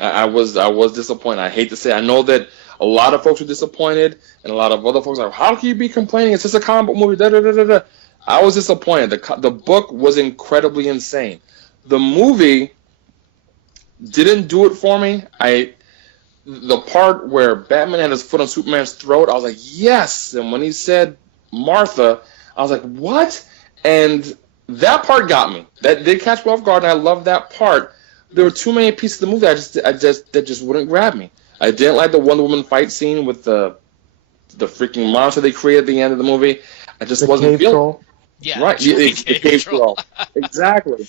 I was disappointed. I hate to say it. I know that a lot of folks were disappointed, and a lot of other folks are like, how can you be complaining? It's just a comic book movie. Da, da, da, da, da. I was disappointed. The book was incredibly insane. The movie, didn't do it for me. The part where Batman had his foot on Superman's throat, I was like, yes. And when he said Martha, I was like, what? And that part got me. That did catch me off guard, and I loved that part. There were too many pieces of the movie that just wouldn't grab me. I didn't like the Wonder Woman fight scene with the freaking monster they created at the end of the movie. I just wasn't feeling troll. Yeah, right. The cave troll. Exactly.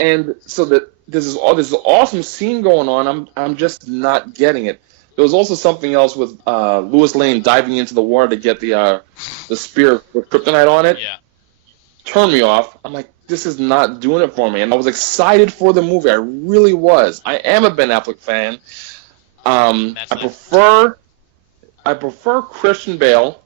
And so there's this awesome scene going on. I'm just not getting it. There was also something else with Lois Lane diving into the water to get the spear with kryptonite on it. Yeah. Turned me off. I'm like, this is not doing it for me. And I was excited for the movie. I really was. I am a Ben Affleck fan. I prefer Christian Bale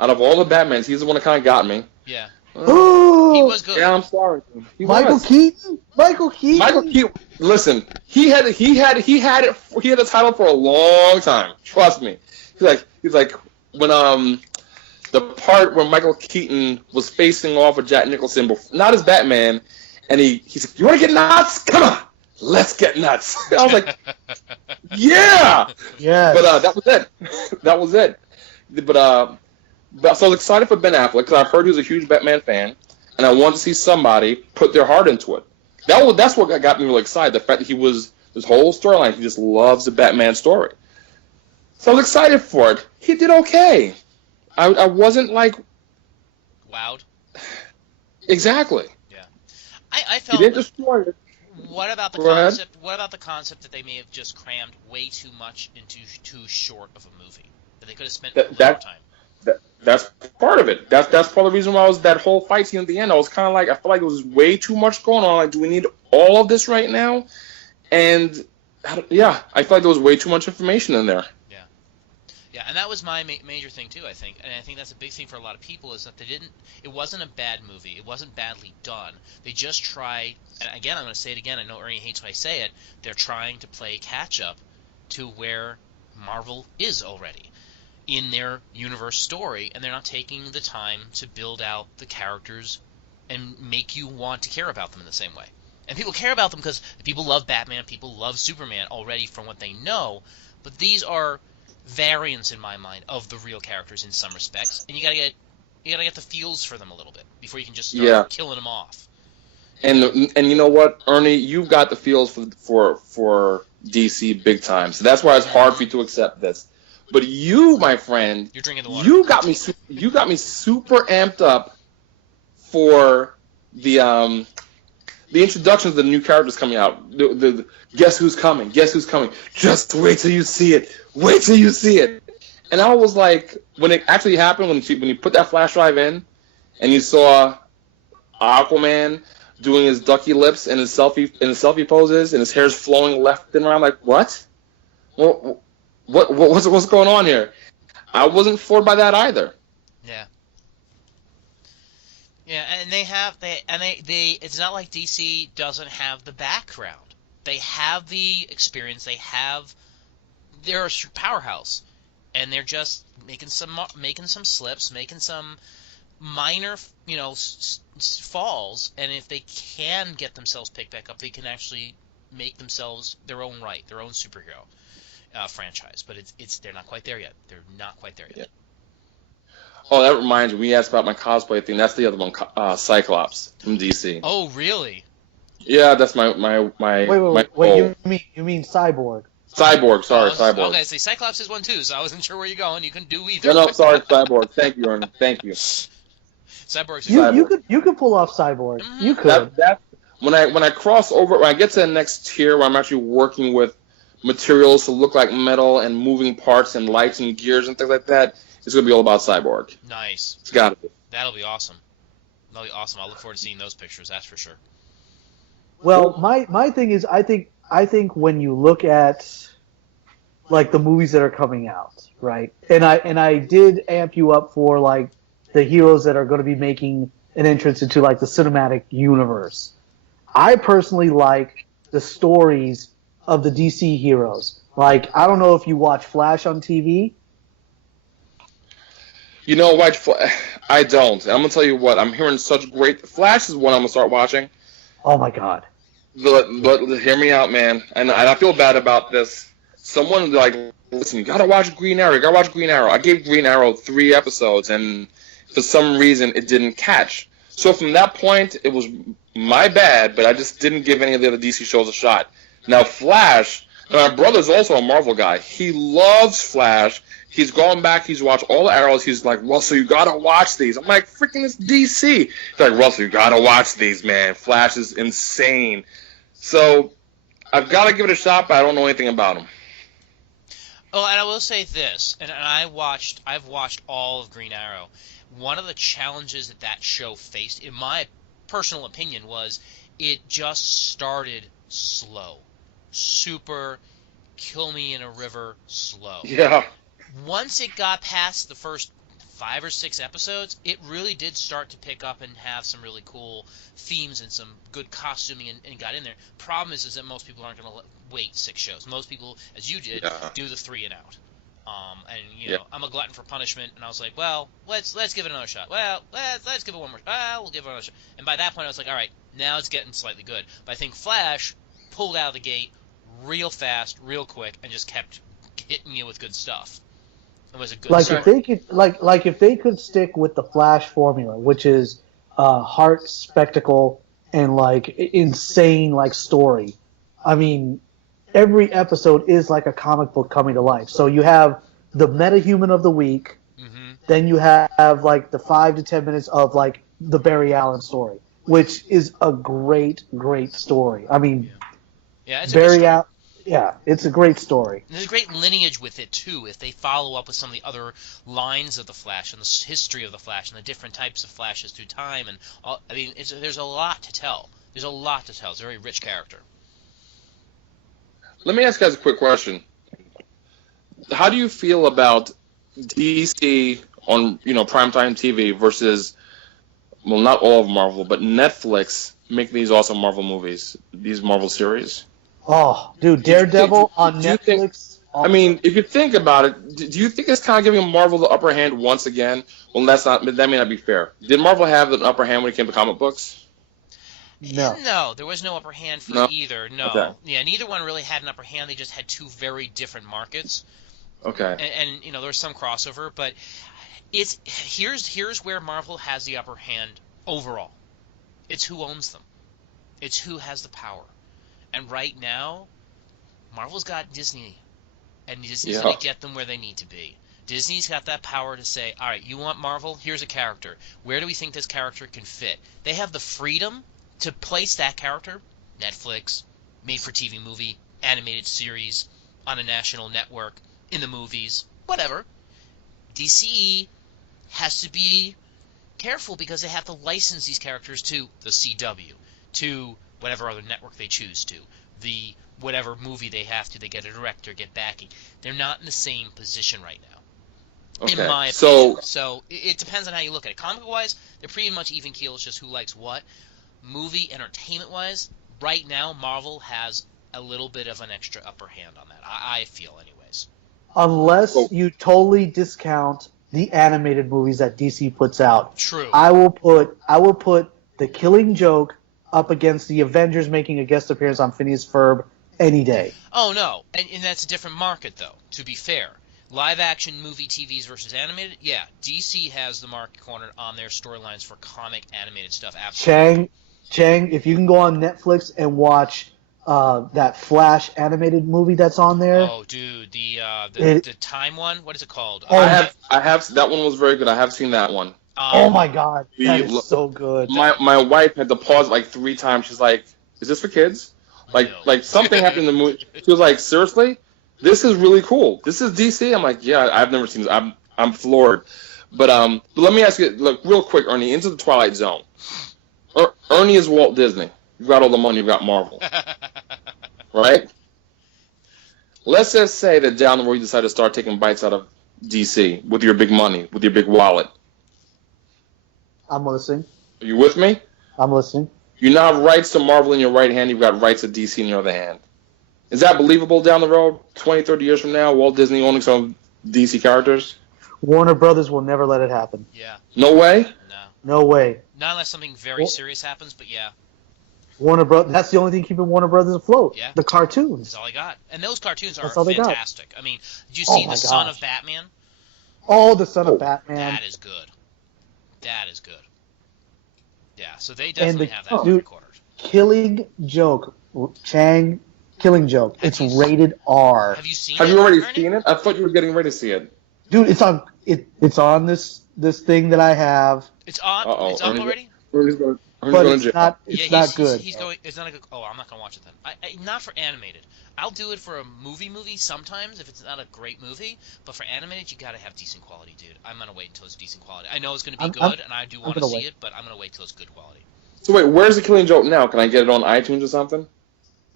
out of all the Batmans. He's the one that kind of got me. Yeah. He Ooh, was good. Yeah, I'm sorry. Michael Keaton. Michael Keaton. Listen, he had the title for a long time. Trust me. He's like when the part where Michael Keaton was facing off with Jack Nicholson, not as Batman, and he's like, you want to get nuts? Come on, let's get nuts. I was like, yeah. Yeah. But that was it. That was it. But so I was excited for Ben Affleck because I heard he was a huge Batman fan, and I wanted to see somebody put their heart into it. That's what got me really excited. The fact that he was this whole storyline, he just loves the Batman story. So I was excited for it. He did okay. I wasn't like wowed. Exactly. Yeah, I felt. He didn't destroy it. What about the Go ahead. concept? What about the concept that they may have just crammed way too much into too short of a movie that they could have spent more time? That's part of it. That's part of the reason why I was that whole fight scene at the end. I was kind of like, I feel like it was way too much going on. Like, do we need all of this right now? And yeah, I feel like there was way too much information in there. Yeah, and that was my major thing too. I think, and I think that's a big thing for a lot of people is that they didn't. It wasn't a bad movie. It wasn't badly done. They just tried. And again, I'm going to say it again. I know Ernie hates when I say it. They're trying to play catch up to where Marvel is already in their universe story, and they're not taking the time to build out the characters and make you want to care about them in the same way. And people care about them because people love Batman, people love Superman already from what they know, but these are variants in my mind of the real characters in some respects, and you gotta get the feels for them a little bit before you can just start killing them off. And you know what, Ernie, you've got the feels for DC big time, so that's why it's hard for you to accept this. But you, my friend, you're drinking the water. You got me super amped up for the introductions of the new characters coming out. The guess who's coming? Guess who's coming? Just wait till you see it. Wait till you see it. And I was like, when it actually happened, when you put that flash drive in, and you saw Aquaman doing his ducky lips and his selfie poses, and his hair's flowing left and right, I'm like, what? What's going on here? I wasn't floored by that either. Yeah. Yeah, and they it's not like DC doesn't have the background. They have the experience. They're a powerhouse, and they're just making some slips, making some minor, falls. And if they can get themselves picked back up, they can actually make themselves their own superhero franchise. But they're not quite there yet. They're not quite there yet. Yeah. Oh, that reminds me. We asked about my cosplay thing. That's the other one, Cyclops from DC. Oh, really? Yeah, that's my Wait, you mean Cyborg? Cyborg, sorry, Cyborg. Okay, see, Cyclops is one too, so I wasn't sure where you're going. You couldn't do either. No, sorry, Cyborg. Thank you, Ernie. Thank you. Cyborg's You could pull off Cyborg. Mm-hmm. You could. That when I cross over, when I get to the next tier where I'm actually working with materials to look like metal and moving parts and lights and gears and things like that, it's gonna be all about Cyborg. Nice. It's gotta be. That'll be awesome. I'll look forward to seeing those pictures. That's for sure. Well, my thing is, I think when you look at like the movies that are coming out, right? And I did amp you up for like the heroes that are going to be making an entrance into like the cinematic universe. I personally like the stories of the DC heroes. Like, I don't know if you watch Flash on TV. You know what? I don't. I'm gonna tell you what. I'm hearing such great. Flash is one I'm gonna start watching. Oh my God. But hear me out, man. And I feel bad about this. Someone like, listen, you gotta watch Green Arrow. You gotta watch Green Arrow. I gave Green Arrow 3 episodes, and for some reason it didn't catch. So from that point, it was my bad, but I just didn't give any of the other DC shows a shot. Now Flash, and my brother's also a Marvel guy. He loves Flash. He's gone back. He's watched all the Arrows. He's like, Russell, you gotta watch these. I'm like, freaking, it's DC. He's like, Russell, you gotta watch these, man. Flash is insane. So I've got to give it a shot, but I don't know anything about him. Oh, and I will say this, and I've watched all of Green Arrow. One of the challenges that show faced, in my personal opinion, was it just started slow. Super kill me in a river slow. Yeah. Once it got past the first 5 or 6 episodes, it really did start to pick up and have some really cool themes and some good costuming and got in there. Problem is that most people aren't going to wait 6 shows. Most people, as you did, do the 3 and out. And you know, I'm a glutton for punishment, and I was like, well, let's give it another shot. Well, let's give it one more. We'll give it another shot. And by that point, I was like, all right, now it's getting slightly good. But I think Flash pulled out of the gate real fast, real quick, and just kept hitting you with good stuff. It was a good start. If they could, if they could stick with the Flash formula, which is heart, spectacle, and like insane like story. I mean, every episode is like a comic book coming to life. So you have the meta-human of the week, then you have like the 5 to 10 minutes of like the Barry Allen story, which is a great, great story. I mean, yeah, it's Barry Allen. Yeah, it's a great story. And there's a great lineage with it, too, if they follow up with some of the other lines of the Flash and the history of the Flash and the different types of Flashes through time. And all, I mean, there's a lot to tell. There's a lot to tell. It's a very rich character. Let me ask you guys a quick question. How do you feel about DC on primetime TV versus, well, not all of Marvel, but Netflix making these awesome Marvel movies, these Marvel series? Oh, dude, Daredevil on Netflix. I mean, if you think about it, do you think it's kind of giving Marvel the upper hand once again? Well, that may not be fair. Did Marvel have an upper hand when it came to comic books? No, there was no upper hand for either. No, okay. Yeah, neither one really had an upper hand. They just had 2 very different markets. Okay. And there was some crossover, but here's where Marvel has the upper hand overall. It's who owns them. It's who has the power. And right now, Marvel's got Disney, and Disney's going to get them where they need to be. Disney's got that power to say, all right, you want Marvel? Here's a character. Where do we think this character can fit? They have the freedom to place that character, Netflix, made-for-TV movie, animated series, on a national network, in the movies, whatever. DC has to be careful because they have to license these characters to the CW, to whatever other network they choose to, the whatever movie they have to, they get a director, get backing. They're not in the same position right now, in my opinion. So it depends on how you look at it. Comic-wise, they're pretty much even keel. It's just who likes what. Movie, entertainment-wise, right now, Marvel has a little bit of an extra upper hand on that. I feel, anyways. Unless you totally discount the animated movies that DC puts out. True. I will put The Killing Joke up against the Avengers making a guest appearance on Phineas Ferb any day. Oh, no. And that's a different market, though, to be fair. Live-action movie TVs versus animated, yeah, DC has the market cornered on their storylines for comic animated stuff, absolutely. Chang, if you can go on Netflix and watch that Flash animated movie that's on there. Oh, dude, the time one? What is it called? I have that one was very good. I have seen that one. Oh my God, that is so good. My wife had to pause like 3 times. She's like, "Is this for kids?" Like something happened in the movie. She was like, "Seriously? This is really cool. This is DC." I'm like, "Yeah, I've never seen this. I'm floored." But let me ask you, look, real quick, Ernie, into the Twilight Zone. Ernie is Walt Disney. You've got all the money. You've got Marvel, right? Let's just say that down the road you decide to start taking bites out of DC with your big money, with your big wallet. I'm listening. Are you with me? I'm listening. You now have rights to Marvel in your right hand. You've got rights to DC in your other hand. Is that believable down the road, 20, 30 years from now, Walt Disney owning some DC characters? Warner Brothers will never let it happen. Yeah. No way? No. No way. Not unless something very serious happens, but yeah. Warner Brothers. That's the only thing keeping Warner Brothers afloat. Yeah. The cartoons. That's all I got. And those cartoons are That's all they got. fantastic. I mean, did you see my The Son gosh. of Batman? Oh, the Son of Batman. That is good. That is good. Yeah, so they definitely have that dude, quarters. Killing Joke, Chang. Killing Joke. It's rated R. Have you seen it? Have you already Ernie? seen it? I thought you were getting ready to see it. Dude, it's on. It's on this thing that I have. It's on. Uh-oh. It's up already. Ernie's going But to it's jail. not. It's not good. He's going. It's not a good. Oh, I'm not gonna watch it then. Not for animated. I'll do it for a movie sometimes if it's not a great movie. But for animated, you gotta have decent quality, dude. I'm gonna wait until it's decent quality. I know it's gonna be good, and I do want to see it, but I'm gonna wait till it's good quality. So wait, where's the Killing Joke now? Can I get it on iTunes or something?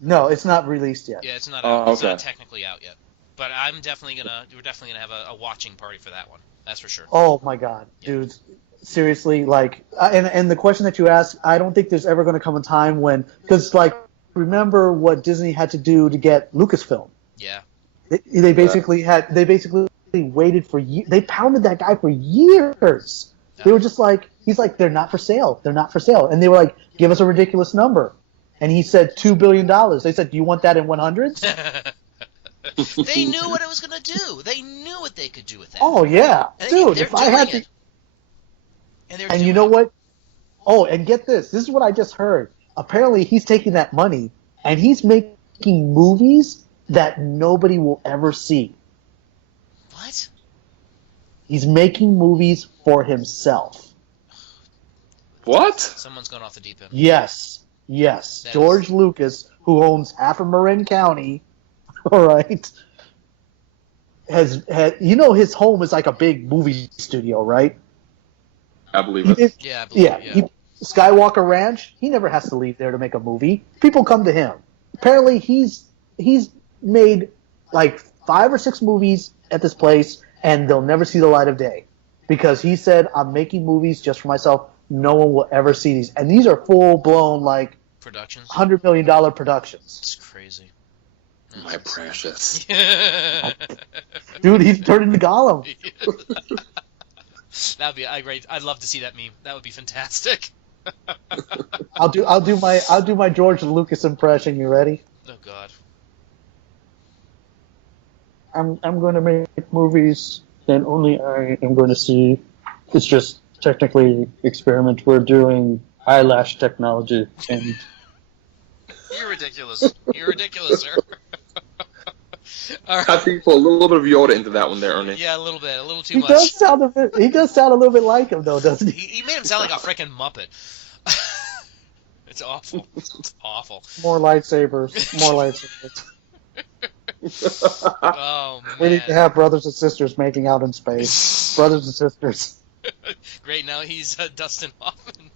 No, it's not released yet. Yeah, it's not. Oh, It's not okay. technically out yet. But we're definitely gonna have a watching party for that one. That's for sure. Oh my God, dude! Seriously, like, and the question that you asked, I don't think there's ever going to come a time when, because like, remember what Disney had to do to get Lucasfilm? Yeah. They basically waited for years. They pounded that guy for years. They were just like, he's like, they're not for sale. They're not for sale. And they were like, give us a ridiculous number. And he said $2 billion. They said, do you want that in 100s? They knew what it was going to do. They knew what they could do with that. Oh, yeah. Dude, if I had to. And you know what? Oh, and get this. This is what I just heard. Apparently, he's taking that money and he's making movies that nobody will ever see. What? He's making movies for himself. What? Someone's going off the deep end. Yes. George Lucas, who owns half of Marin County, all right, has his home is like a big movie studio, right? I believe it. Yeah, I believe it. Yeah. Skywalker Ranch, he never has to leave there to make a movie. People come to him. Apparently, he's made like 5 or 6 movies at this place, and they'll never see the light of day because he said, "I'm making movies just for myself. No one will ever see these." And these are full blown like Productions. $100 million productions. It's crazy. My precious. Dude, he's turned into Gollum. That'd be great. I'd love to see that meme. That would be fantastic. I'll do my George Lucas impression. You ready? Oh God. I'm going to make movies that only I am going to see. It's just technically experiment. We're doing eyelash technology, and You're ridiculous. You're ridiculous, sir. All right. I think put a little bit of Yoda into that one there, Ernie. Yeah, a little bit. A little too he much. does sound a little bit like him, though, doesn't he? He made him sound like a freaking Muppet. It's awful. It's awful. More lightsabers. Oh, man. We need to have brothers and sisters making out in space. Brothers and sisters. Great, now he's Dustin Hoffman.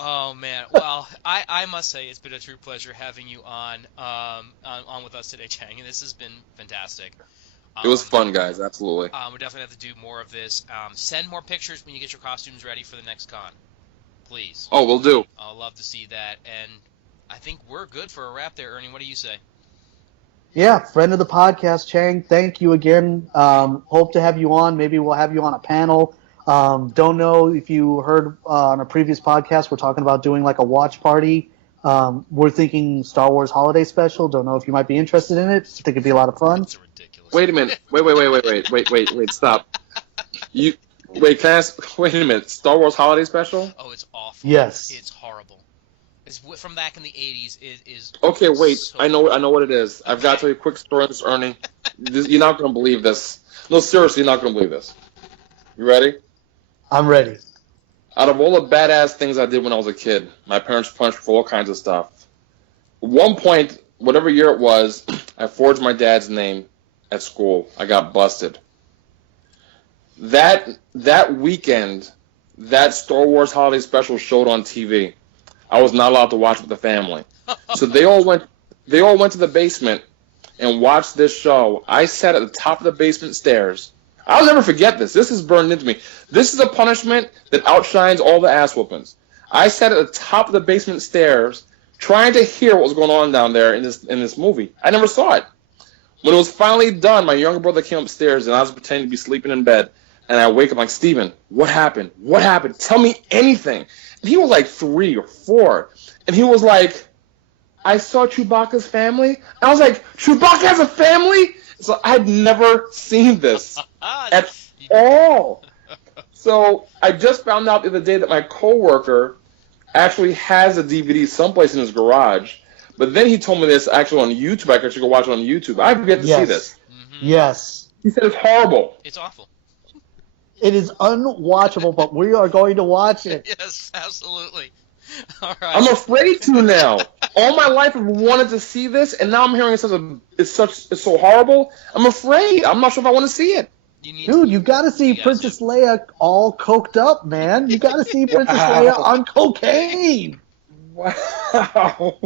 Oh, man. Well, I must say it's been a true pleasure having you on with us today, Chang, and this has been fantastic. It was fun, guys. Absolutely. We're definitely have to do more of this. Send more pictures when you get your costumes ready for the next con. Please. Oh, we'll do. I'll love to see that. And I think we're good for a wrap there, Ernie. What do you say? Yeah, friend of the podcast, Chang. Thank you again. Hope to have you on. Maybe we'll have you on a panel. Don't know if you heard on a previous podcast, we're talking about doing like a watch party. We're thinking Star Wars Holiday Special. Don't know if you might be interested in it. I think it'd be a lot of fun. That's ridiculous. Wait a minute. Wait. Stop. Wait a minute. Star Wars Holiday Special? Oh, it's awful. Yes. It's horrible. It's from back in the 80s. It is. Okay, wait. So I know what it is. I've got to tell you a quick story on this, Ernie. You're not going to believe this. No, seriously, you're not going to believe this. You ready? I'm ready. Out of all the badass things I did when I was a kid, my parents punished me for all kinds of stuff. At one point, whatever year it was, I forged my dad's name at school. I got busted. That weekend, that Star Wars Holiday Special showed on TV. I was not allowed to watch with the family. So they all went to the basement and watched this show. I sat at the top of the basement stairs. I'll never forget this. This is burned into me. This is a punishment that outshines all the ass whoopings. I sat at the top of the basement stairs trying to hear what was going on down there in this movie. I never saw it. When it was finally done, my younger brother came upstairs and I was pretending to be sleeping in bed. And I wake up like, Steven, what happened? What happened? Tell me anything. And he was like 3 or 4. And he was like, I saw Chewbacca's family. And I was like, Chewbacca has a family? So I had never seen this at all. So I just found out the other day that my coworker actually has a DVD someplace in his garage. But then he told me this actually on YouTube. I should go watch it on YouTube. I have yet to see this. Yes. He said it's horrible. It's awful. It is unwatchable, but we are going to watch it. Yes, absolutely. All right. I'm afraid to now. All my life I've wanted to see this, and now I'm hearing it's so horrible. I'm afraid. I'm not sure if I want to see it. Dude, you got to see Princess Leia all coked up, man. You got to see Princess Leia on cocaine. Wow.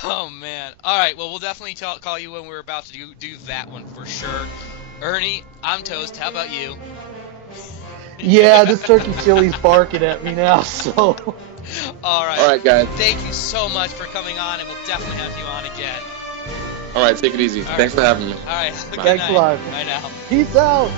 Oh man! All right, well, we'll definitely call you when we're about to do that one for sure. Ernie, I'm toast. How about you? Yeah, this turkey chili's barking at me now. So. All right, guys. Thank you so much for coming on, and we'll definitely have you on again. All right, take it easy. Thanks for having me. All right, have a good Thanks night. a lot. Bye now. Peace out.